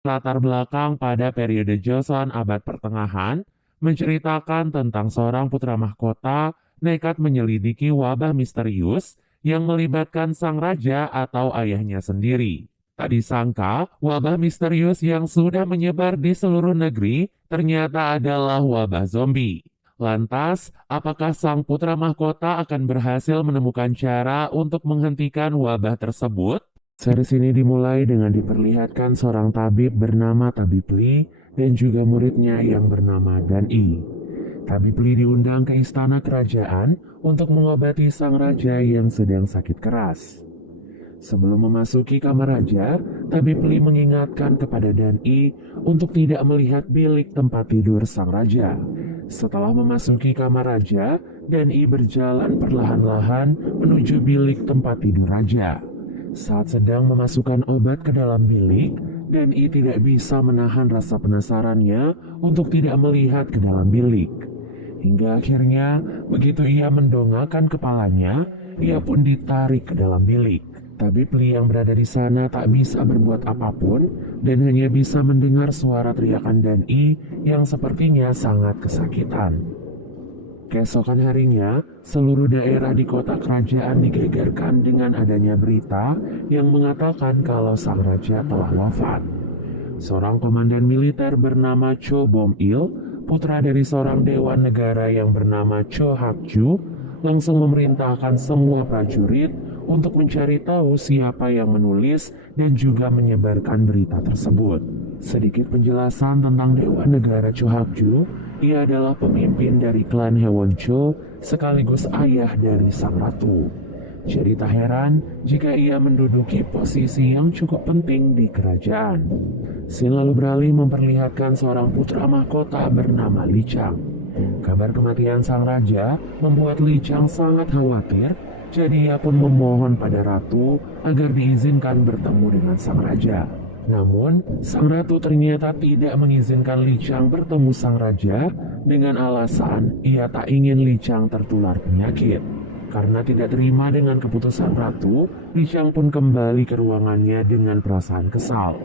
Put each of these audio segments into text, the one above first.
Latar belakang pada periode Joseon abad pertengahan menceritakan tentang seorang putra mahkota nekat menyelidiki wabah misterius yang melibatkan sang raja atau ayahnya sendiri. Tak disangka, wabah misterius yang sudah menyebar di seluruh negeri ternyata adalah wabah zombie. Lantas, apakah sang putra mahkota akan berhasil menemukan cara untuk menghentikan wabah tersebut? Series ini dimulai dengan diperlihatkan seorang tabib bernama Tabib Lee dan juga muridnya yang bernama Dan I. Tabib Lee diundang ke istana kerajaan untuk mengobati sang raja yang sedang sakit keras. Sebelum memasuki kamar raja, Tabib Lee mengingatkan kepada Dan I untuk tidak melihat bilik tempat tidur sang raja. Setelah memasuki kamar raja, Dan I berjalan perlahan-lahan menuju bilik tempat tidur raja. Saat sedang memasukkan obat ke dalam bilik, Dan I tidak bisa menahan rasa penasarannya untuk tidak melihat ke dalam bilik. Hingga akhirnya, begitu ia mendongakkan kepalanya, ia pun ditarik ke dalam bilik. Tabib Lee yang berada di sana tak bisa berbuat apapun dan hanya bisa mendengar suara teriakan Dan I yang sepertinya sangat kesakitan. Keesokan harinya, seluruh daerah di kota kerajaan digegerkan dengan adanya berita yang mengatakan kalau sang raja telah wafat. Seorang komandan militer bernama Cho Bom-il, putra dari seorang dewan negara yang bernama Cho Hak-ju, langsung memerintahkan semua prajurit untuk mencari tahu siapa yang menulis dan juga menyebarkan berita tersebut. Sedikit penjelasan tentang dewan negara Cho Hak-ju. Ia adalah pemimpin dari klan Hewoncho sekaligus ayah dari sang ratu. Jadi tak heran jika ia menduduki posisi yang cukup penting di kerajaan. Scene lalu beralih memperlihatkan seorang putra mahkota bernama Li Chang. Kabar kematian sang raja membuat Li Chang sangat khawatir, jadi ia pun memohon pada ratu agar diizinkan bertemu dengan sang raja. Namun, sang ratu ternyata tidak mengizinkan Li Chang bertemu sang raja dengan alasan ia tak ingin Li Chang tertular penyakit. Karena tidak terima dengan keputusan ratu, Li Chang pun kembali ke ruangannya dengan perasaan kesal.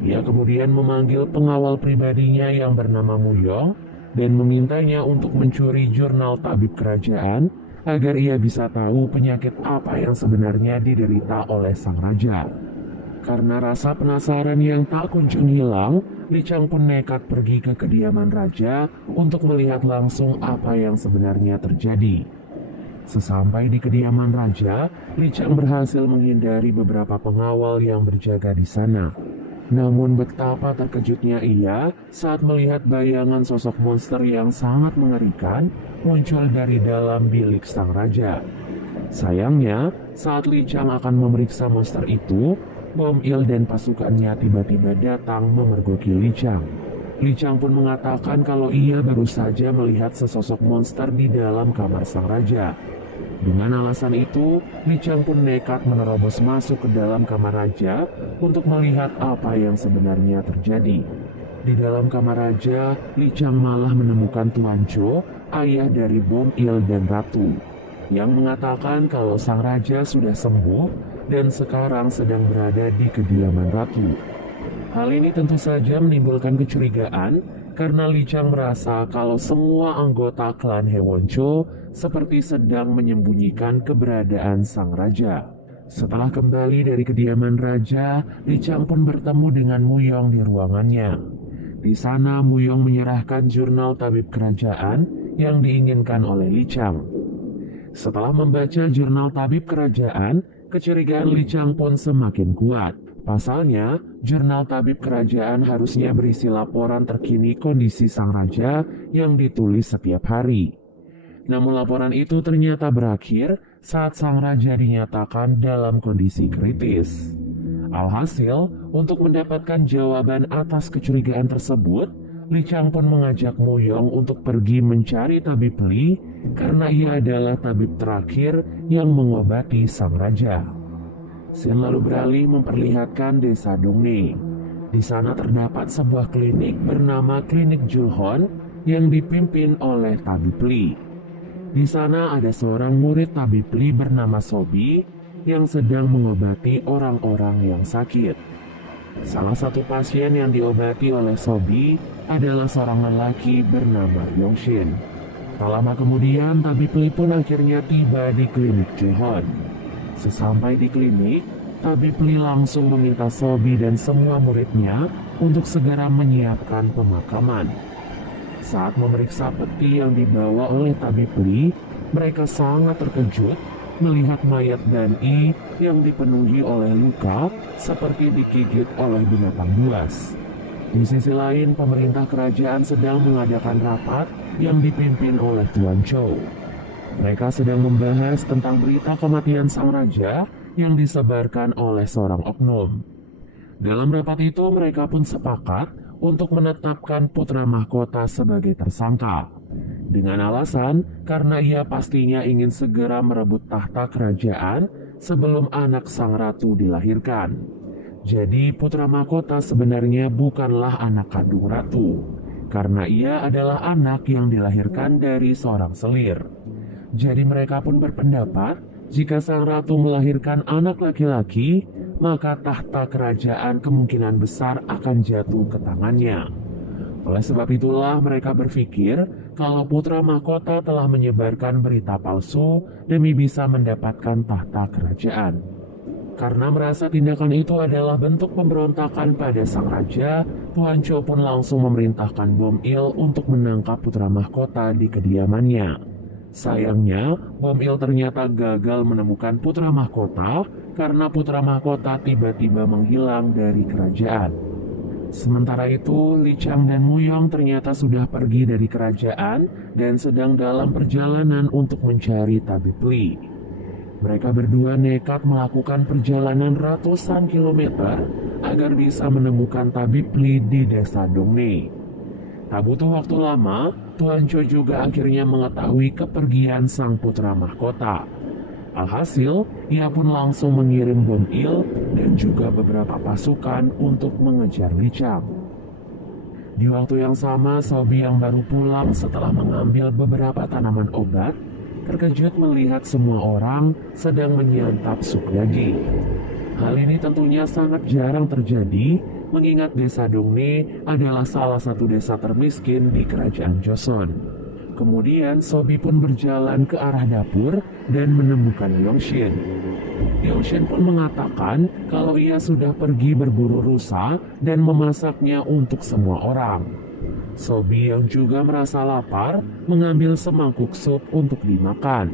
Ia kemudian memanggil pengawal pribadinya yang bernama Mu Yong dan memintanya untuk mencuri jurnal tabib kerajaan agar ia bisa tahu penyakit apa yang sebenarnya diderita oleh sang raja. Karena rasa penasaran yang tak kunjung hilang, Li Chang pun nekat pergi ke kediaman raja untuk melihat langsung apa yang sebenarnya terjadi. Sesampai di kediaman raja, Li Chang berhasil menghindari beberapa pengawal yang berjaga di sana. Namun betapa terkejutnya ia saat melihat bayangan sosok monster yang sangat mengerikan muncul dari dalam bilik sang raja. Sayangnya, saat Li Chang akan memeriksa monster itu, Bom-il dan pasukannya tiba-tiba datang memergoki Li Chang. Li Chang pun mengatakan kalau ia baru saja melihat sesosok monster di dalam kamar sang raja. Dengan alasan itu, Li Chang pun nekat menerobos masuk ke dalam kamar raja untuk melihat apa yang sebenarnya terjadi. Di dalam kamar raja, Li Chang malah menemukan Tuan Cho, ayah dari Bom-il dan Ratu, yang mengatakan kalau sang raja sudah sembuh dan sekarang sedang berada di kediaman ratu. Hal ini tentu saja menimbulkan kecurigaan karena Li Chang merasa kalau semua anggota klan Hewoncho seperti sedang menyembunyikan keberadaan sang raja. Setelah kembali dari kediaman raja, Li Chang pun bertemu dengan Mu Yong di ruangannya. Di sana Mu Yong menyerahkan jurnal tabib kerajaan yang diinginkan oleh Li Chang. Setelah membaca jurnal tabib kerajaan, kecurigaan Li Chang pun semakin kuat. Pasalnya, jurnal tabib kerajaan harusnya berisi laporan terkini kondisi sang raja yang ditulis setiap hari. Namun laporan itu ternyata berakhir saat sang raja dinyatakan dalam kondisi kritis. Alhasil, untuk mendapatkan jawaban atas kecurigaan tersebut, Li Chang pun mengajak Mu Yong untuk pergi mencari tabib Li karena ia adalah tabib terakhir yang mengobati sang raja. Scene lalu beralih memperlihatkan desa Dongni. Di sana terdapat sebuah klinik bernama Klinik Julhon yang dipimpin oleh tabib Li. Di sana ada seorang murid tabib Li bernama Sobi yang sedang mengobati orang-orang yang sakit. Salah satu pasien yang diobati oleh Sobi adalah seorang lelaki bernama Yongshin. Tak lama kemudian, tabib Lee pun akhirnya tiba di klinik Julhon. Sesampai di klinik, tabib Lee langsung meminta Sobi dan semua muridnya untuk segera menyiapkan pemakaman. Saat memeriksa peti yang dibawa oleh tabib Lee, mereka sangat terkejut melihat mayat Dan'i yang dipenuhi oleh luka seperti digigit oleh binatang buas. Di sisi lain, pemerintah kerajaan sedang mengadakan rapat yang dipimpin oleh Tuan Chow. Mereka sedang membahas tentang berita kematian sang raja yang disebarkan oleh seorang oknum. Dalam rapat itu, mereka pun sepakat untuk menetapkan putra mahkota sebagai tersangka. Dengan alasan karena ia pastinya ingin segera merebut tahta kerajaan sebelum anak sang ratu dilahirkan. Jadi putra mahkota sebenarnya bukanlah anak kandung ratu, karena ia adalah anak yang dilahirkan dari seorang selir. Jadi mereka pun berpendapat jika sang ratu melahirkan anak laki-laki, maka tahta kerajaan kemungkinan besar akan jatuh ke tangannya. Oleh sebab itulah mereka berpikir kalau putra mahkota telah menyebarkan berita palsu demi bisa mendapatkan tahta kerajaan. Karena merasa tindakan itu adalah bentuk pemberontakan pada sang raja, Tuan Chow pun langsung memerintahkan Bom Il untuk menangkap putra mahkota di kediamannya. Sayangnya, Bom Il ternyata gagal menemukan putra mahkota karena putra mahkota tiba-tiba menghilang dari kerajaan. Sementara itu, Li Chang dan Mu Yong ternyata sudah pergi dari kerajaan dan sedang dalam perjalanan untuk mencari tabib Li. Mereka berdua nekat melakukan perjalanan ratusan kilometer agar bisa menemukan tabib Li di desa Dongne. Tak butuh waktu lama, Tuan Chow juga akhirnya mengetahui kepergian sang putra mahkota. Alhasil, ia pun langsung mengirim Bom Il dan juga beberapa pasukan untuk mengejar Li Chang. Di waktu yang sama, Sobi yang baru pulang setelah mengambil beberapa tanaman obat, terkejut melihat semua orang sedang menyantap sup daging. Hal ini tentunya sangat jarang terjadi, mengingat desa Dongne adalah salah satu desa termiskin di kerajaan Joseon. Kemudian Sobi pun berjalan ke arah dapur dan menemukan Yongshin. Yongshin pun mengatakan kalau ia sudah pergi berburu rusa dan memasaknya untuk semua orang. Sobi yang juga merasa lapar mengambil semangkuk sup untuk dimakan.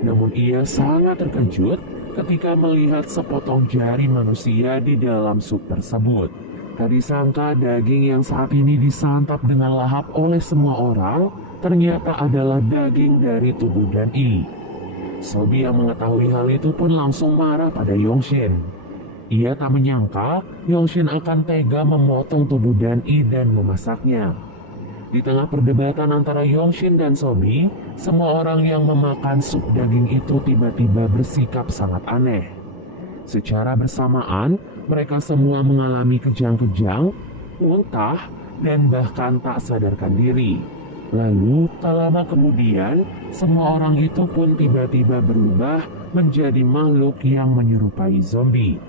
Namun ia sangat terkejut ketika melihat sepotong jari manusia di dalam sup tersebut. Tak disangka daging yang saat ini disantap dengan lahap oleh semua orang ternyata adalah daging dari tubuh Dan'i. Sobi yang mengetahui hal itu pun langsung marah pada Yongshin. Ia tak menyangka Yongshin akan tega memotong tubuh Dan'i dan memasaknya. Di tengah perdebatan antara Yongshin dan Sobi, semua orang yang memakan sup daging itu tiba-tiba bersikap sangat aneh. Secara bersamaan, mereka semua mengalami kejang-kejang, muntah, dan bahkan tak sadarkan diri. Lalu, tak lama kemudian, semua orang itu pun tiba-tiba berubah menjadi makhluk yang menyerupai zombie.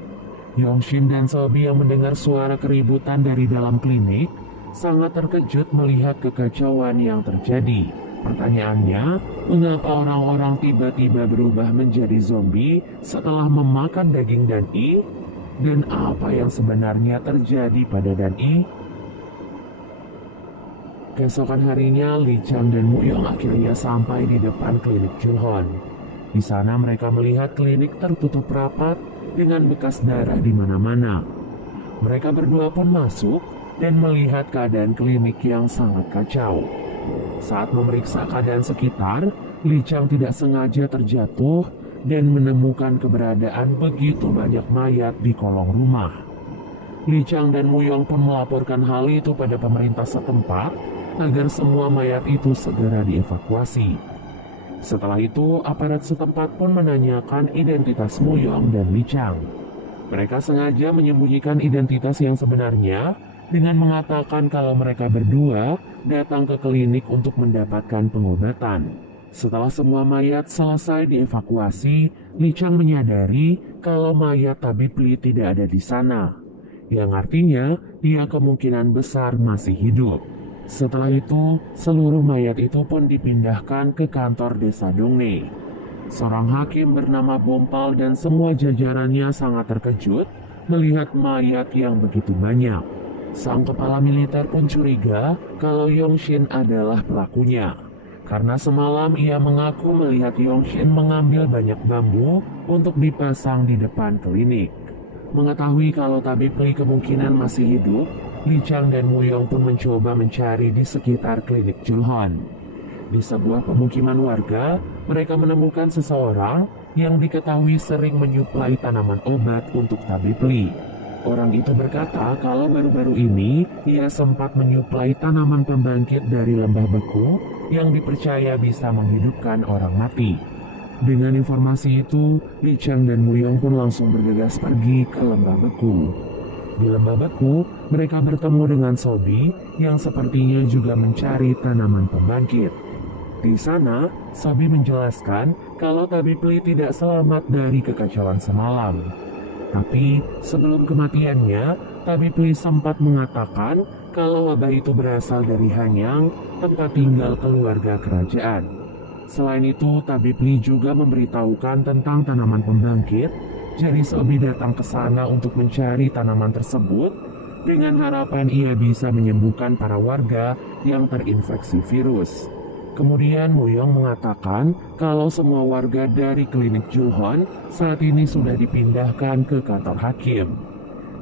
Yongshin dan Sobi yang mendengar suara keributan dari dalam klinik, sangat terkejut melihat kekacauan yang terjadi. Pertanyaannya, mengapa orang-orang tiba-tiba berubah menjadi zombie setelah memakan daging Dan'i? Dan apa yang sebenarnya terjadi pada Dan'i? Keesokan harinya, Li Chang dan Mu Yong akhirnya sampai di depan klinik Julhon. Di sana mereka melihat klinik tertutup rapat dengan bekas darah di mana-mana. Mereka berdua pun masuk dan melihat keadaan klinik yang sangat kacau. Saat memeriksa keadaan sekitar, Li Chang tidak sengaja terjatuh dan menemukan keberadaan begitu banyak mayat di kolong rumah. Li Chang dan Mu Yong pun melaporkan hal itu pada pemerintah setempat agar semua mayat itu segera dievakuasi. Setelah itu, aparat setempat pun menanyakan identitas Mu Yong dan Li Chang. Mereka sengaja menyembunyikan identitas yang sebenarnya dengan mengatakan kalau mereka berdua datang ke klinik untuk mendapatkan pengobatan. Setelah semua mayat selesai dievakuasi, Li Chang menyadari kalau mayat tabib Li tidak ada di sana. yang artinya dia kemungkinan besar masih hidup. Setelah itu, seluruh mayat itu pun dipindahkan ke kantor desa Dongne. Seorang hakim bernama Bompal dan semua jajarannya sangat terkejut melihat mayat yang begitu banyak. Sang kepala militer pun curiga kalau Yongshin adalah pelakunya. Karena semalam ia mengaku melihat Yongshin mengambil banyak bambu untuk dipasang di depan klinik. Mengetahui kalau tabib Lee kemungkinan masih hidup, Lee Chang dan Muyong pun mencoba mencari di sekitar klinik Julhon. Di sebuah pemukiman warga, mereka menemukan seseorang yang diketahui sering menyuplai tanaman obat untuk tabib Lee. Orang itu berkata kalau baru-baru ini ia sempat menyuplai tanaman pembangkit dari lembah beku yang dipercaya bisa menghidupkan orang mati. Dengan informasi itu, Lee Chang dan Muyong pun langsung bergegas pergi ke lembah beku. Di lembah beku, mereka bertemu dengan Sobi yang sepertinya juga mencari tanaman pembangkit. Di sana, Sobi menjelaskan kalau tabib Lee tidak selamat dari kekacauan semalam. Tapi sebelum kematiannya, tabib Lee sempat mengatakan kalau wabah itu berasal dari Hanyang, tempat tinggal keluarga kerajaan. Selain itu, tabib Lee juga memberitahukan tentang tanaman pembangkit. Jadi Sobi datang ke sana untuk mencari tanaman tersebut dengan harapan ia bisa menyembuhkan para warga yang terinfeksi virus. Kemudian Muyong mengatakan kalau semua warga dari klinik Julhon saat ini sudah dipindahkan ke kantor hakim.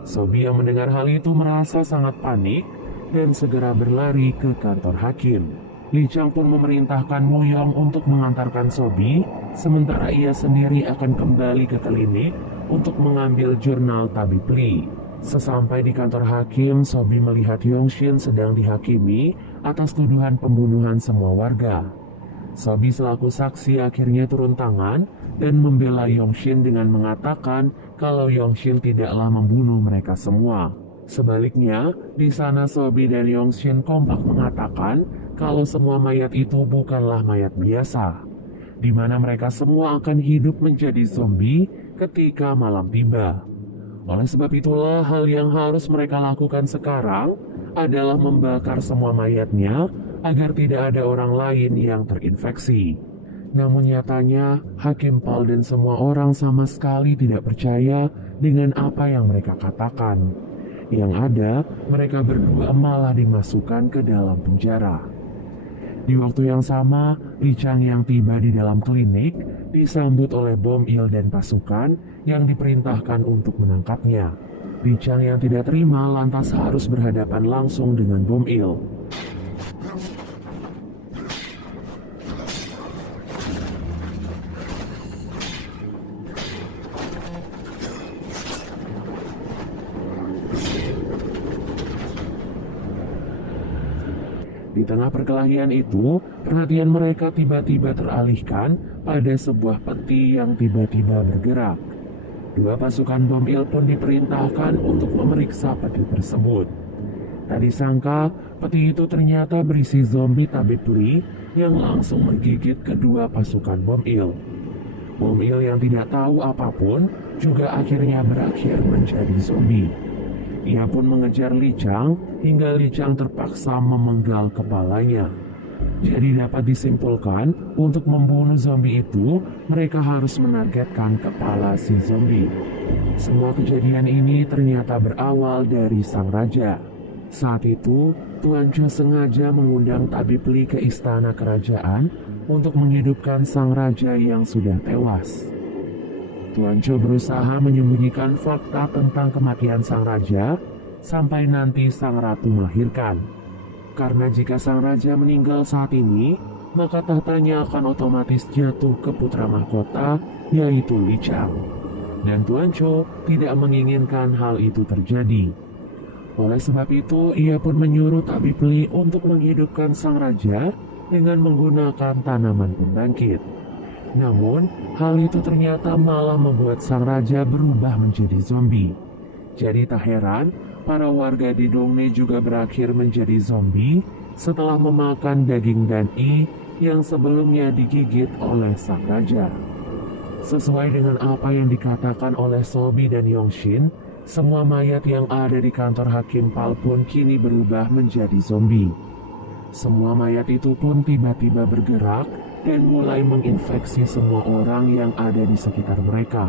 Sobi yang mendengar hal itu merasa sangat panik dan segera berlari ke kantor hakim. Lee Chang pun memerintahkan Muyong untuk mengantarkan Sobi, sementara ia sendiri akan kembali ke klinik untuk mengambil jurnal tabib Lee. Sesampai di kantor hakim, Sobi melihat Yongshin sedang dihakimi atas tuduhan pembunuhan semua warga. Sobi selaku saksi akhirnya turun tangan dan membela Yongshin dengan mengatakan kalau Yongshin tidaklah membunuh mereka semua. Sebaliknya, di sana Sobi dan Yongshin kompak mengatakan kalau semua mayat itu bukanlah mayat biasa, di mana mereka semua akan hidup menjadi zombie ketika malam tiba. Oleh sebab itulah hal yang harus mereka lakukan sekarang adalah membakar semua mayatnya agar tidak ada orang lain yang terinfeksi. Namun nyatanya, Hakim Paul dan semua orang sama sekali tidak percaya dengan apa yang mereka katakan. Yang ada, mereka berdua malah dimasukkan ke dalam penjara. Di waktu yang sama, Lee Chang yang tiba di dalam klinik disambut oleh Bom Il dan pasukan yang diperintahkan untuk menangkapnya. Lee Chang yang tidak terima lantas harus berhadapan langsung dengan Bom Il. Di tengah perkelahian itu, perhatian mereka tiba-tiba teralihkan pada sebuah peti yang tiba-tiba bergerak. Dua pasukan Bom Il pun diperintahkan untuk memeriksa peti tersebut. Tak disangka, peti itu ternyata berisi zombie tabib Lee yang langsung menggigit kedua pasukan Bom Il. Bom Il yang tidak tahu apapun juga akhirnya berakhir menjadi zombie. Ia pun mengejar Lee Chang hingga Lee Chang terpaksa memenggal kepalanya. Jadi dapat disimpulkan untuk membunuh zombie itu mereka harus menargetkan kepala si zombie. Semua kejadian ini ternyata berawal dari sang raja. Saat itu Tuan Cho sengaja mengundang tabib Lee ke istana kerajaan untuk menghidupkan sang raja yang sudah tewas. Tuan Cho berusaha menyembunyikan fakta tentang kematian sang raja sampai nanti sang ratu melahirkan. Karena jika sang raja meninggal saat ini, maka tahtanya akan otomatis jatuh ke putra mahkota, yaitu Lee Chang. Dan Tuan Cho tidak menginginkan hal itu terjadi. Oleh sebab itu, ia pun menyuruh tabib Lee untuk menghidupkan sang raja dengan menggunakan tanaman pembangkit. Namun, hal itu ternyata malah membuat sang raja berubah menjadi zombie. Jadi tak heran, para warga di Dongne juga berakhir menjadi zombie setelah memakan daging Dan I yang sebelumnya digigit oleh sang raja. Sesuai dengan apa yang dikatakan oleh Sobi dan Yongshin, Semua mayat yang ada di kantor Hakim Pal pun kini berubah menjadi zombie. Semua mayat itu pun tiba-tiba bergerak dan mulai menginfeksi semua orang yang ada di sekitar mereka.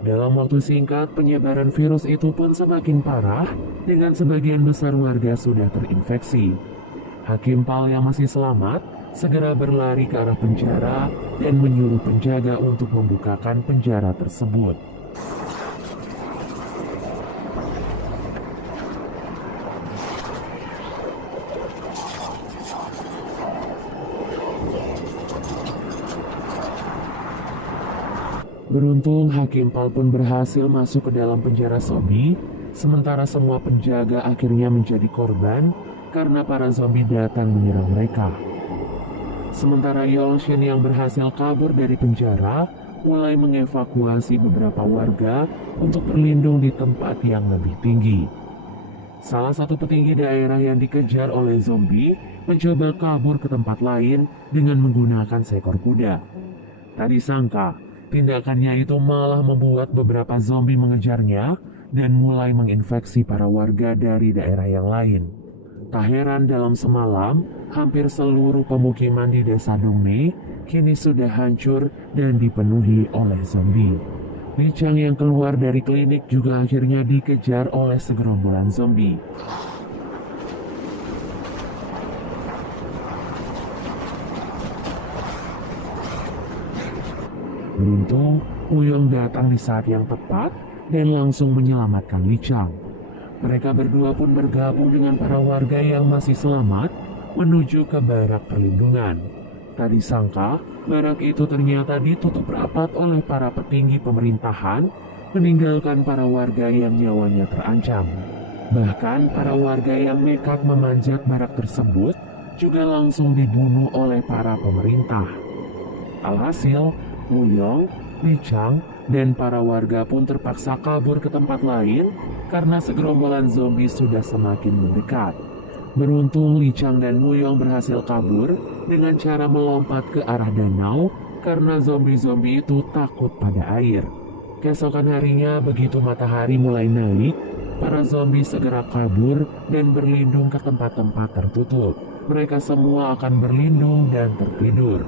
Dalam waktu singkat, penyebaran virus itu pun semakin parah dengan sebagian besar warga sudah terinfeksi. Hakim Pal yang masih selamat segera berlari ke arah penjara dan menyuruh penjaga untuk membukakan penjara tersebut. Beruntung Hakim Pal pun berhasil masuk ke dalam penjara zombie, sementara semua penjaga akhirnya menjadi korban karena para zombie datang menyerang mereka. Sementara Yongshin yang berhasil kabur dari penjara mulai mengevakuasi beberapa warga untuk berlindung di tempat yang lebih tinggi. Salah satu petinggi daerah yang dikejar oleh zombie mencoba kabur ke tempat lain dengan menggunakan seekor kuda. Tak disangka, tindakannya itu malah membuat beberapa zombie mengejarnya dan mulai menginfeksi para warga dari daerah yang lain. Tak heran dalam semalam, hampir seluruh pemukiman di desa Dongne kini sudah hancur dan dipenuhi oleh zombie. Li Chang yang keluar dari klinik juga akhirnya dikejar oleh segerombolan zombie. Beruntung, Wuyong datang di saat yang tepat dan langsung menyelamatkan Li Chang. Mereka berdua pun bergabung dengan para warga yang masih selamat menuju ke barak perlindungan. Tak disangka, barak itu ternyata ditutup rapat oleh para petinggi pemerintahan, meninggalkan para warga yang nyawanya terancam. Bahkan, para warga yang nekat memanjat barak tersebut juga langsung dibunuh oleh para pemerintah. Alhasil, Wuyong, Li Chang, dan para warga pun terpaksa kabur ke tempat lain karena segerombolan zombie sudah semakin mendekat. Beruntung Li Chang dan Wuyong berhasil kabur dengan cara melompat ke arah danau karena zombie-zombie itu takut pada air. Keesokan harinya begitu matahari mulai naik, para zombie segera kabur dan berlindung ke tempat-tempat tertutup. Mereka semua akan berlindung dan tertidur.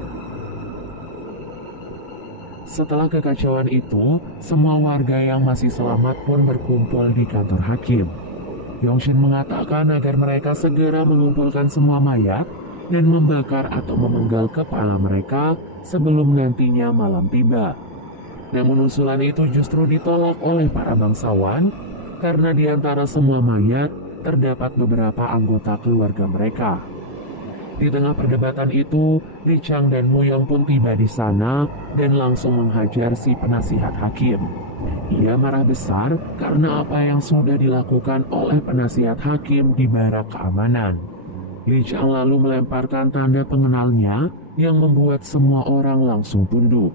Setelah kekacauan itu, semua warga yang masih selamat pun berkumpul di kantor hakim. Yongshin mengatakan agar mereka segera mengumpulkan semua mayat dan membakar atau memenggal kepala mereka sebelum nantinya malam tiba. Namun usulan itu justru ditolak oleh para bangsawan karena di antara semua mayat terdapat beberapa anggota keluarga mereka. Di tengah perdebatan itu, Li Chang dan Wuyong pun tiba di sana dan langsung menghajar si penasihat hakim. Ia marah besar karena apa yang sudah dilakukan oleh penasihat hakim di barak keamanan. Li Chang lalu melemparkan tanda pengenalnya yang membuat semua orang langsung tunduk.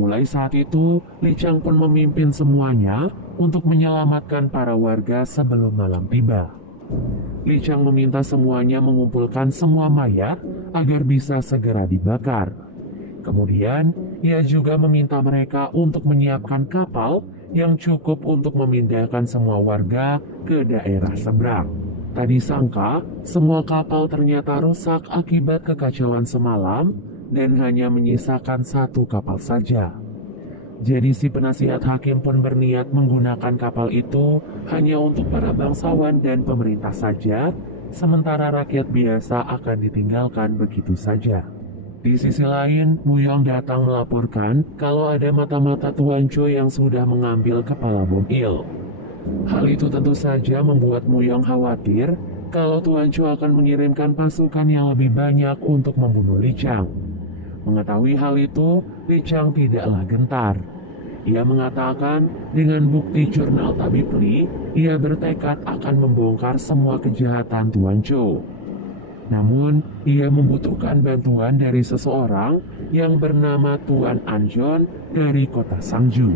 Mulai saat itu, Li Chang pun memimpin semuanya untuk menyelamatkan para warga sebelum malam tiba. Li Chang meminta semuanya mengumpulkan semua mayat agar bisa segera dibakar. Kemudian, ia juga meminta mereka untuk menyiapkan kapal yang cukup untuk memindahkan semua warga ke daerah seberang. Tak disangka, semua kapal ternyata rusak akibat kekacauan semalam dan hanya menyisakan satu kapal saja. Jadi si penasihat hakim pun berniat menggunakan kapal itu hanya untuk para bangsawan dan pemerintah saja, sementara rakyat biasa akan ditinggalkan begitu saja. Di sisi lain, Wuyong datang melaporkan kalau ada mata-mata Tuan Cho yang sudah mengambil kepala bom Il. Hal itu tentu saja membuat Wuyong khawatir kalau Tuan Cho akan mengirimkan pasukan yang lebih banyak untuk membunuh Li Chang. Mengetahui hal itu, Li Chang tidaklah gentar. Ia mengatakan dengan bukti jurnal tabib Li, ia bertekad akan membongkar semua kejahatan Tuan Cho. Namun, ia membutuhkan bantuan dari seseorang yang bernama Tuan Anjon dari kota Sangju.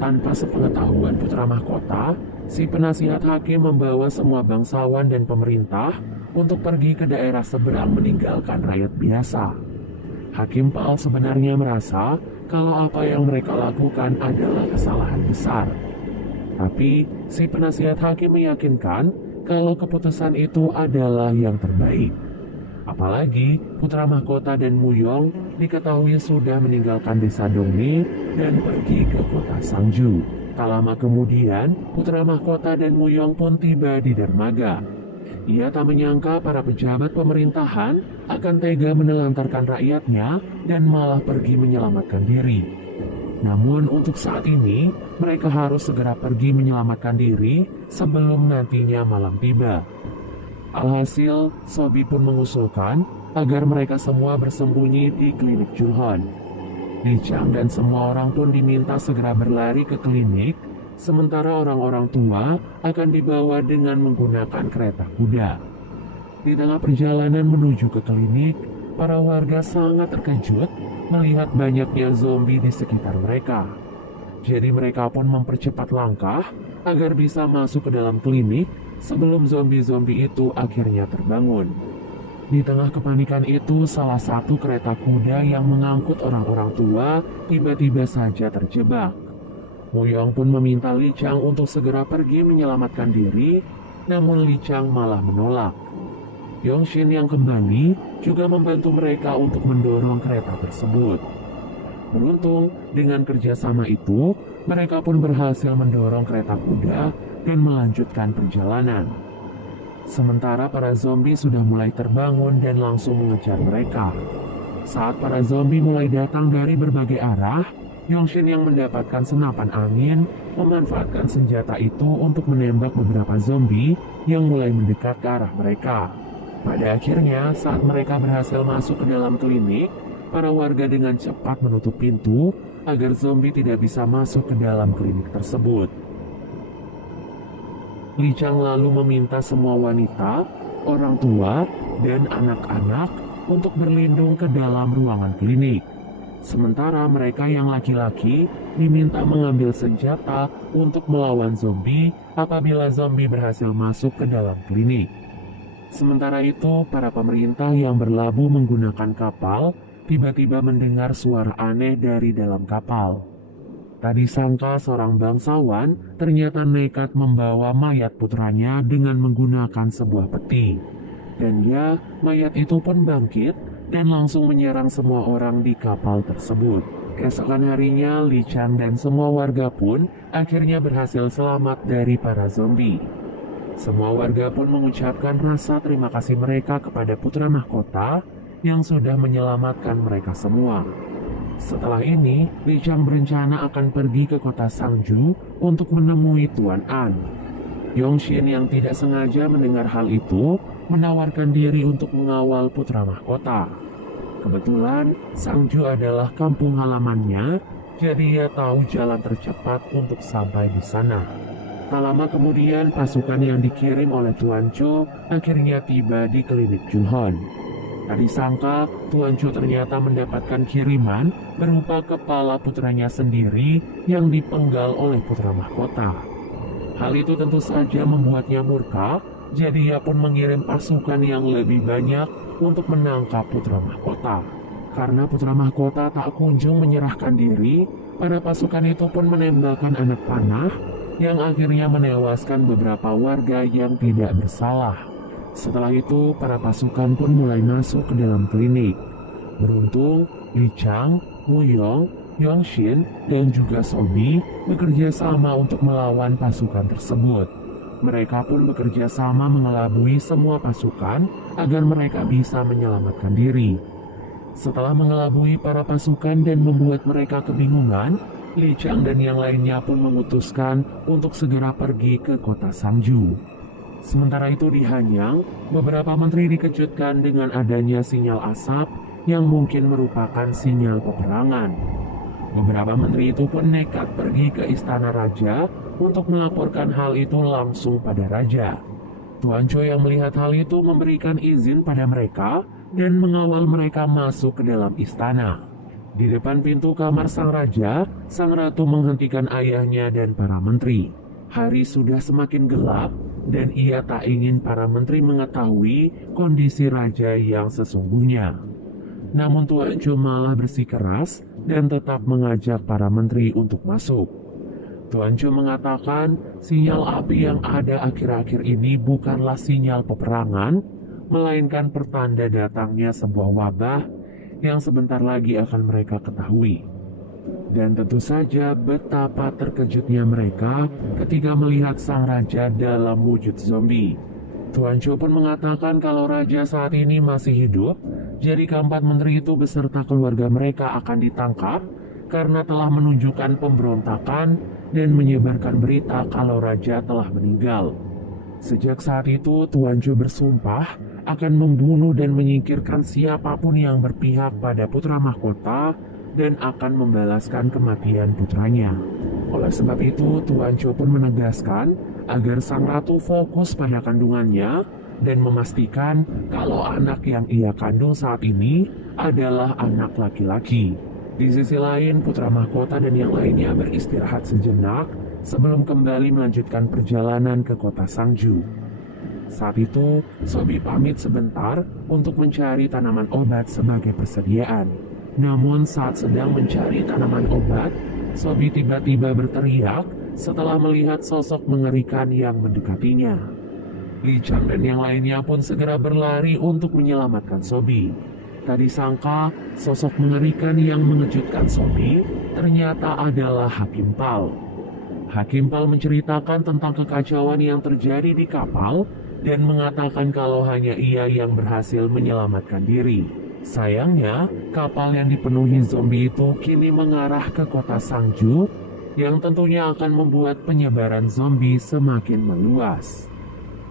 Tanpa sepengetahuan putra mahkota, si penasihat hakim membawa semua bangsawan dan pemerintah untuk pergi ke daerah seberang meninggalkan rakyat biasa. Hakim Pal sebenarnya merasa kalau apa yang mereka lakukan adalah kesalahan besar. Tapi si penasihat hakim meyakinkan kalau keputusan itu adalah yang terbaik. Apalagi putra mahkota dan Muyong diketahui sudah meninggalkan desa Dongme dan pergi ke kota Sangju. Tak lama kemudian, putra mahkota dan Muyong pun tiba di dermaga. Ia tak menyangka para pejabat pemerintahan akan tega menelantarkan rakyatnya dan malah pergi menyelamatkan diri. Namun untuk saat ini, mereka harus segera pergi menyelamatkan diri sebelum nantinya malam tiba. Alhasil, Sobi pun mengusulkan agar mereka semua bersembunyi di klinik Julhon. Li Chang dan semua orang pun diminta segera berlari ke klinik, sementara orang-orang tua akan dibawa dengan menggunakan kereta kuda. Di tengah perjalanan menuju ke klinik, para warga sangat terkejut melihat banyaknya zombie di sekitar mereka. Jadi mereka pun mempercepat langkah agar bisa masuk ke dalam klinik sebelum zombie-zombie itu akhirnya terbangun. Di tengah kepanikan itu, salah satu kereta kuda yang mengangkut orang-orang tua tiba-tiba saja terjebak. Muyong pun meminta Li Chang untuk segera pergi menyelamatkan diri, namun Li Chang malah menolak. Yongshin yang kembali juga membantu mereka untuk mendorong kereta tersebut. Beruntung, dengan kerjasama itu, mereka pun berhasil mendorong kereta kuda dan melanjutkan perjalanan. Sementara para zombie sudah mulai terbangun dan langsung mengejar mereka. Saat para zombie mulai datang dari berbagai arah, Yongshin yang mendapatkan senapan angin memanfaatkan senjata itu untuk menembak beberapa zombie yang mulai mendekat ke arah mereka. Pada akhirnya, saat mereka berhasil masuk ke dalam klinik, para warga dengan cepat menutup pintu agar zombie tidak bisa masuk ke dalam klinik tersebut. Li Chang lalu meminta semua wanita, orang tua, dan anak-anak untuk berlindung ke dalam ruangan klinik. Sementara mereka yang laki-laki diminta mengambil senjata untuk melawan zombie apabila zombie berhasil masuk ke dalam klinik. Sementara itu, para pemerintah yang berlabuh menggunakan kapal tiba-tiba mendengar suara aneh dari dalam kapal. Tadi sangka seorang bangsawan ternyata nekat membawa mayat putranya dengan menggunakan sebuah peti. Dan ya, mayat itu pun bangkit dan langsung menyerang semua orang di kapal tersebut. Keesokan harinya, Li Chang dan semua warga pun akhirnya berhasil selamat dari para zombie. Semua warga pun mengucapkan rasa terima kasih mereka kepada putra mahkota yang sudah menyelamatkan mereka semua. Setelah ini, Li Chang berencana akan pergi ke kota Sangju untuk menemui Tuan An. Yongshin yang tidak sengaja mendengar hal itu menawarkan diri untuk mengawal putra mahkota. Kebetulan, Sangju adalah kampung halamannya, jadi ia tahu jalan tercepat untuk sampai di sana. Tak lama kemudian, pasukan yang dikirim oleh Tuan Cho akhirnya tiba di klinik Julhon. Tak disangka, Tuan Cho ternyata mendapatkan kiriman berupa kepala putranya sendiri yang dipenggal oleh putra mahkota. Hal itu tentu saja membuatnya murka, jadi ia pun mengirim pasukan yang lebih banyak untuk menangkap putra mahkota. Karena putra mahkota tak kunjung menyerahkan diri, para pasukan itu pun menembakkan anak panah yang akhirnya menewaskan beberapa warga yang tidak bersalah. Setelah itu, para pasukan pun mulai masuk ke dalam klinik. Beruntung, Li Chang, Muyong, Yongshin, dan juga Sobi bekerja sama untuk melawan pasukan tersebut. Mereka pun bekerja sama mengelabui semua pasukan agar mereka bisa menyelamatkan diri. Setelah mengelabui para pasukan dan membuat mereka kebingungan, Li Chang dan yang lainnya pun memutuskan untuk segera pergi ke kota Sangju. Sementara itu di Hanyang, beberapa menteri dikejutkan dengan adanya sinyal asap yang mungkin merupakan sinyal peperangan. Beberapa menteri itu pun nekat pergi ke istana raja untuk melaporkan hal itu langsung pada raja. Tuan Cho yang melihat hal itu memberikan izin pada mereka dan mengawal mereka masuk ke dalam istana. Di depan pintu kamar sang raja, sang ratu menghentikan ayahnya dan para menteri. Hari sudah semakin gelap dan ia tak ingin para menteri mengetahui kondisi raja yang sesungguhnya. Namun Tuan Cho malah bersikeras dan tetap mengajak para menteri untuk masuk. Tuan Cho mengatakan sinyal api yang ada akhir-akhir ini bukanlah sinyal peperangan, melainkan pertanda datangnya sebuah wabah yang sebentar lagi akan mereka ketahui. Dan tentu saja betapa terkejutnya mereka ketika melihat sang raja dalam wujud zombie. Tuan Cho pun mengatakan kalau raja saat ini masih hidup, jadi keempat menteri itu beserta keluarga mereka akan ditangkap karena telah menunjukkan pemberontakan dan menyebarkan berita kalau raja telah meninggal. Sejak saat itu, Tuan Cho bersumpah akan membunuh dan menyingkirkan siapapun yang berpihak pada putra mahkota dan akan membalaskan kematian putranya. Oleh sebab itu, Tuan Cho pun menegaskan agar sang ratu fokus pada kandungannya dan memastikan kalau anak yang ia kandung saat ini adalah anak laki-laki. Di sisi lain, putra mahkota dan yang lainnya beristirahat sejenak sebelum kembali melanjutkan perjalanan ke kota Sangju. Saat itu, Sobi pamit sebentar untuk mencari tanaman obat sebagai persediaan. Namun saat sedang mencari tanaman obat, Sobi tiba-tiba berteriak setelah melihat sosok mengerikan yang mendekatinya. Li Chang dan yang lainnya pun segera berlari untuk menyelamatkan Sobi. Tadi sangka sosok mengerikan yang mengejutkan Sobi ternyata adalah Hakim Pal. Hakim Pal menceritakan tentang kekacauan yang terjadi di kapal dan mengatakan kalau hanya ia yang berhasil menyelamatkan diri. Sayangnya, kapal yang dipenuhi zombie itu kini mengarah ke kota Sangju yang tentunya akan membuat penyebaran zombie semakin meluas.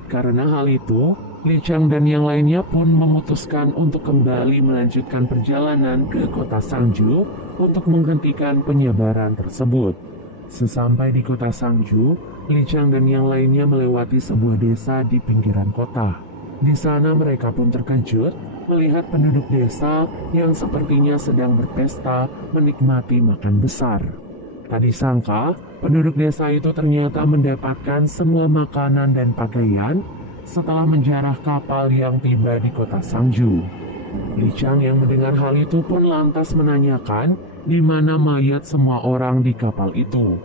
Karena hal itu, Li Chang dan yang lainnya pun memutuskan untuk kembali melanjutkan perjalanan ke kota Sangju untuk menghentikan penyebaran tersebut. Sesampai di kota Sangju, Li Chang dan yang lainnya melewati sebuah desa di pinggiran kota. Di sana mereka pun terkejut melihat penduduk desa yang sepertinya sedang berpesta menikmati makan besar. Tadi sangka, penduduk desa itu ternyata mendapatkan semua makanan dan pakaian setelah menjarah kapal yang tiba di kota Sangju. Li Chang yang mendengar hal itu pun lantas menanyakan di mana mayat semua orang di kapal itu.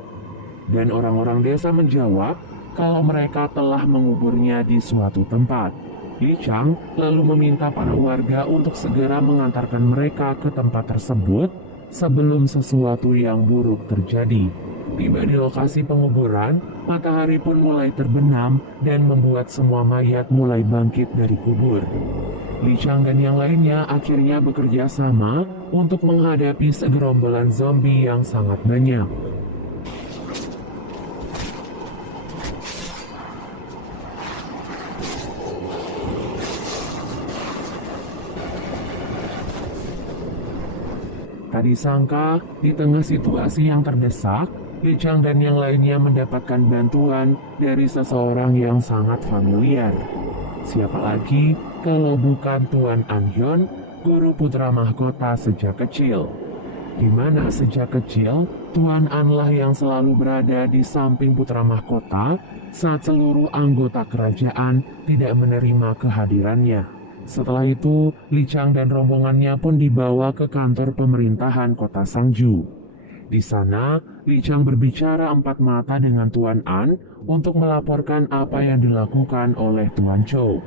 Dan orang-orang desa menjawab kalau mereka telah menguburnya di suatu tempat. Li Chang lalu meminta para warga untuk segera mengantarkan mereka ke tempat tersebut sebelum sesuatu yang buruk terjadi. Tiba di lokasi penguburan, matahari pun mulai terbenam dan membuat semua mayat mulai bangkit dari kubur. Li Chang dan yang lainnya akhirnya bekerja sama untuk menghadapi segerombolan zombie yang sangat banyak. Tadi sangka, di tengah situasi yang terdesak, Li Chang dan yang lainnya mendapatkan bantuan dari seseorang yang sangat familiar. Siapa lagi kalau bukan Tuan An Hyun, guru putra mahkota sejak kecil. Di mana sejak kecil, Tuan An lah yang selalu berada di samping putra mahkota saat seluruh anggota kerajaan tidak menerima kehadirannya. Setelah itu, Li Chang dan rombongannya pun dibawa ke kantor pemerintahan kota Sangju. Di sana, Li Chang berbicara empat mata dengan Tuan An untuk melaporkan apa yang dilakukan oleh Tuan Cho.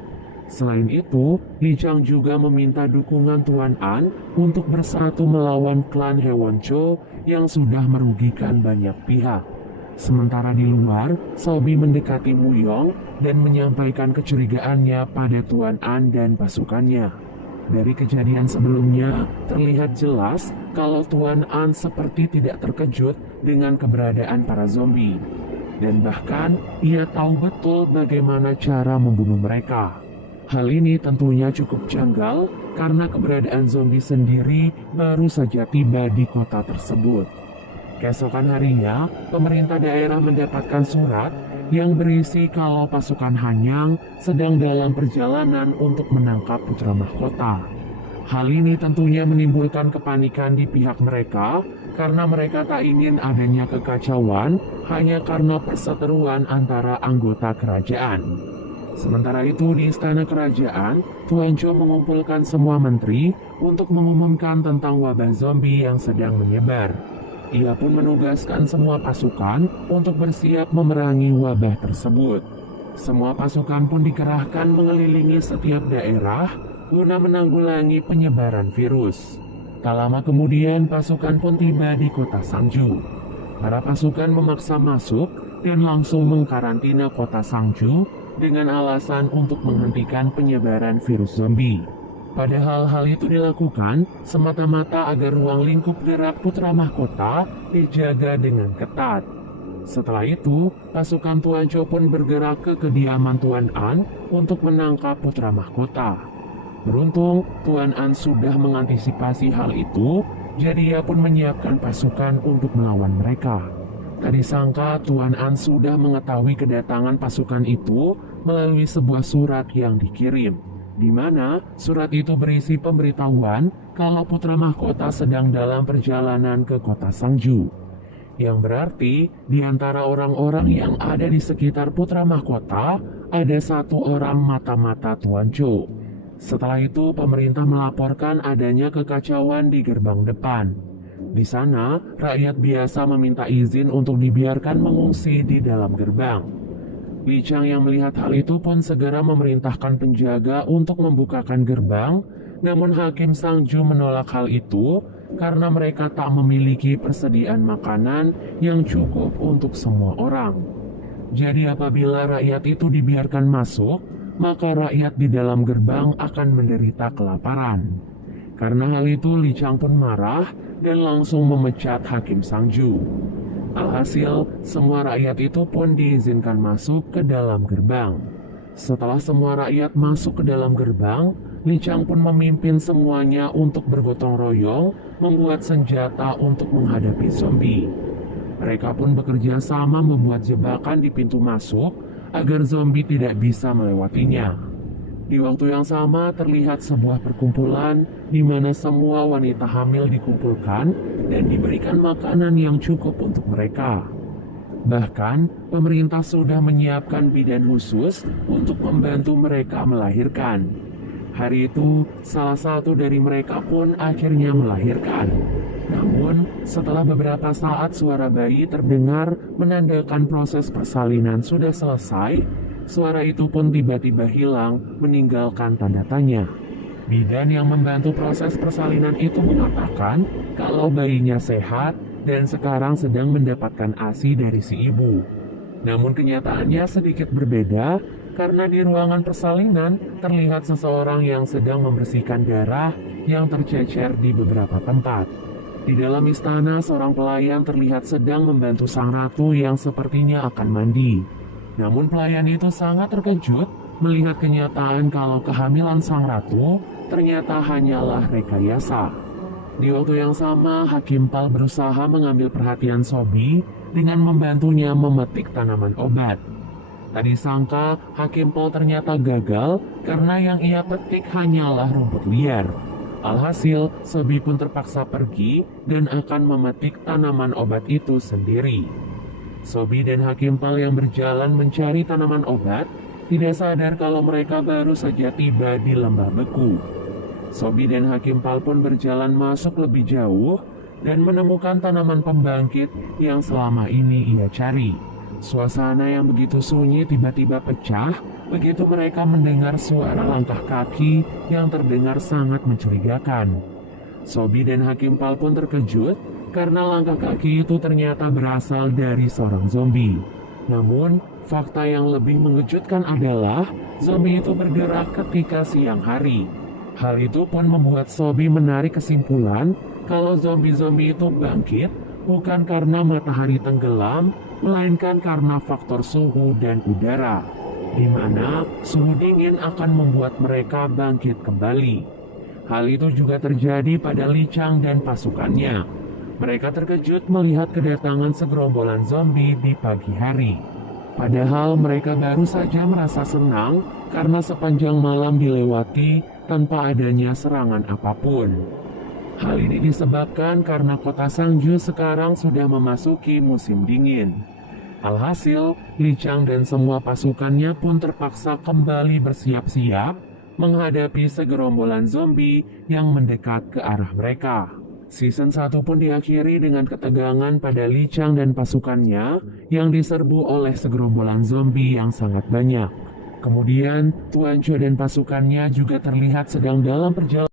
Selain itu, Li Chang juga meminta dukungan Tuan An untuk bersatu melawan klan Hewon Cho yang sudah merugikan banyak pihak. Sementara di luar, Sobi mendekati Mu Yong dan menyampaikan kecurigaannya pada Tuan An dan pasukannya. Dari kejadian sebelumnya, terlihat jelas kalau Tuan An seperti tidak terkejut dengan keberadaan para zombie. Dan bahkan, ia tahu betul bagaimana cara membunuh mereka. Hal ini tentunya cukup janggal karena keberadaan zombie sendiri baru saja tiba di kota tersebut. Keesokan harinya, pemerintah daerah mendapatkan surat yang berisi kalau pasukan Hanyang sedang dalam perjalanan untuk menangkap putra mahkota. Hal ini tentunya menimbulkan kepanikan di pihak mereka karena mereka tak ingin adanya kekacauan hanya karena perseteruan antara anggota kerajaan. Sementara itu di istana kerajaan, Tuan Cho mengumpulkan semua menteri untuk mengumumkan tentang wabah zombie yang sedang menyebar. Ia pun menugaskan semua pasukan untuk bersiap memerangi wabah tersebut. Semua pasukan pun dikerahkan mengelilingi setiap daerah guna menanggulangi penyebaran virus. Tak lama kemudian pasukan pun tiba di kota Sangju. Para pasukan memaksa masuk dan langsung mengkarantina kota Sangju dengan alasan untuk menghentikan penyebaran virus zombie. Padahal hal itu dilakukan semata-mata agar ruang lingkup gerak putra mahkota dijaga dengan ketat. Setelah itu, pasukan Tuan Cho pun bergerak ke kediaman Tuan An untuk menangkap putra mahkota. Beruntung, Tuan An sudah mengantisipasi hal itu, jadi ia pun menyiapkan pasukan untuk melawan mereka. Tak disangka Tuan An sudah mengetahui kedatangan pasukan itu melalui sebuah surat yang dikirim, di mana surat itu berisi pemberitahuan kalau putra mahkota sedang dalam perjalanan ke kota Sangju. Yang berarti di antara orang-orang yang ada di sekitar putra mahkota ada satu orang mata-mata Tuan Cho. Setelah itu pemerintah melaporkan adanya kekacauan di gerbang depan. Di sana rakyat biasa meminta izin untuk dibiarkan mengungsi di dalam gerbang. Li Chang yang melihat hal itu pun segera memerintahkan penjaga untuk membukakan gerbang, namun Hakim Sangju menolak hal itu karena mereka tak memiliki persediaan makanan yang cukup untuk semua orang. Jadi apabila rakyat itu dibiarkan masuk, maka rakyat di dalam gerbang akan menderita kelaparan. Karena hal itu Li Chang pun marah dan langsung memecat Hakim Sangju. Alhasil, semua rakyat itu pun diizinkan masuk ke dalam gerbang. Setelah semua rakyat masuk ke dalam gerbang, Li Chang pun memimpin semuanya untuk bergotong royong membuat senjata untuk menghadapi zombie. Mereka pun bekerja sama membuat jebakan di pintu masuk agar zombie tidak bisa melewatinya. Di waktu yang sama terlihat sebuah perkumpulan di mana semua wanita hamil dikumpulkan dan diberikan makanan yang cukup untuk mereka. Bahkan, pemerintah sudah menyiapkan bidan khusus untuk membantu mereka melahirkan. Hari itu, salah satu dari mereka pun akhirnya melahirkan. Namun, setelah beberapa saat suara bayi terdengar menandakan proses persalinan sudah selesai, suara itu pun tiba-tiba hilang, meninggalkan tanda tanya. Bidan yang membantu proses persalinan itu mengatakan kalau bayinya sehat dan sekarang sedang mendapatkan ASI dari si ibu. Namun kenyataannya sedikit berbeda karena di ruangan persalinan terlihat seseorang yang sedang membersihkan darah yang tercecer di beberapa tempat. Di dalam istana, seorang pelayan terlihat sedang membantu sang ratu yang sepertinya akan mandi. Namun pelayan itu sangat terkejut melihat kenyataan kalau kehamilan sang ratu ternyata hanyalah rekayasa. Di waktu yang sama, Hakim Pal berusaha mengambil perhatian Sobi dengan membantunya memetik tanaman obat. Tak disangka, Hakim Pal ternyata gagal karena yang ia petik hanyalah rumput liar. Alhasil, Sobi pun terpaksa pergi dan akan memetik tanaman obat itu sendiri. Sobi dan Hakim Pal yang berjalan mencari tanaman obat tidak sadar kalau mereka baru saja tiba di lembah beku. Sobi dan Hakim Pal pun berjalan masuk lebih jauh dan menemukan tanaman pembangkit yang selama ini ia cari. Suasana yang begitu sunyi tiba-tiba pecah begitu mereka mendengar suara langkah kaki yang terdengar sangat mencurigakan. Sobi dan Hakim Pal pun terkejut karena langkah kaki itu ternyata berasal dari seorang zombie. Namun, fakta yang lebih mengejutkan adalah zombie itu bergerak ketika siang hari. Hal itu pun membuat Sobi menarik kesimpulan kalau zombie-zombie itu bangkit bukan karena matahari tenggelam, melainkan karena faktor suhu dan udara, di mana suhu dingin akan membuat mereka bangkit kembali. Hal itu juga terjadi pada Li Chang dan pasukannya. Mereka terkejut melihat kedatangan segerombolan zombie di pagi hari. Padahal mereka baru saja merasa senang karena sepanjang malam dilewati tanpa adanya serangan apapun. Hal ini disebabkan karena kota Sangju sekarang sudah memasuki musim dingin. Alhasil, Li Chang dan semua pasukannya pun terpaksa kembali bersiap-siap menghadapi segerombolan zombie yang mendekat ke arah mereka. Season 1 pun diakhiri dengan ketegangan pada Li Chang dan pasukannya yang diserbu oleh segerombolan zombie yang sangat banyak. Kemudian, Tuan Cho dan pasukannya juga terlihat sedang dalam perjalanan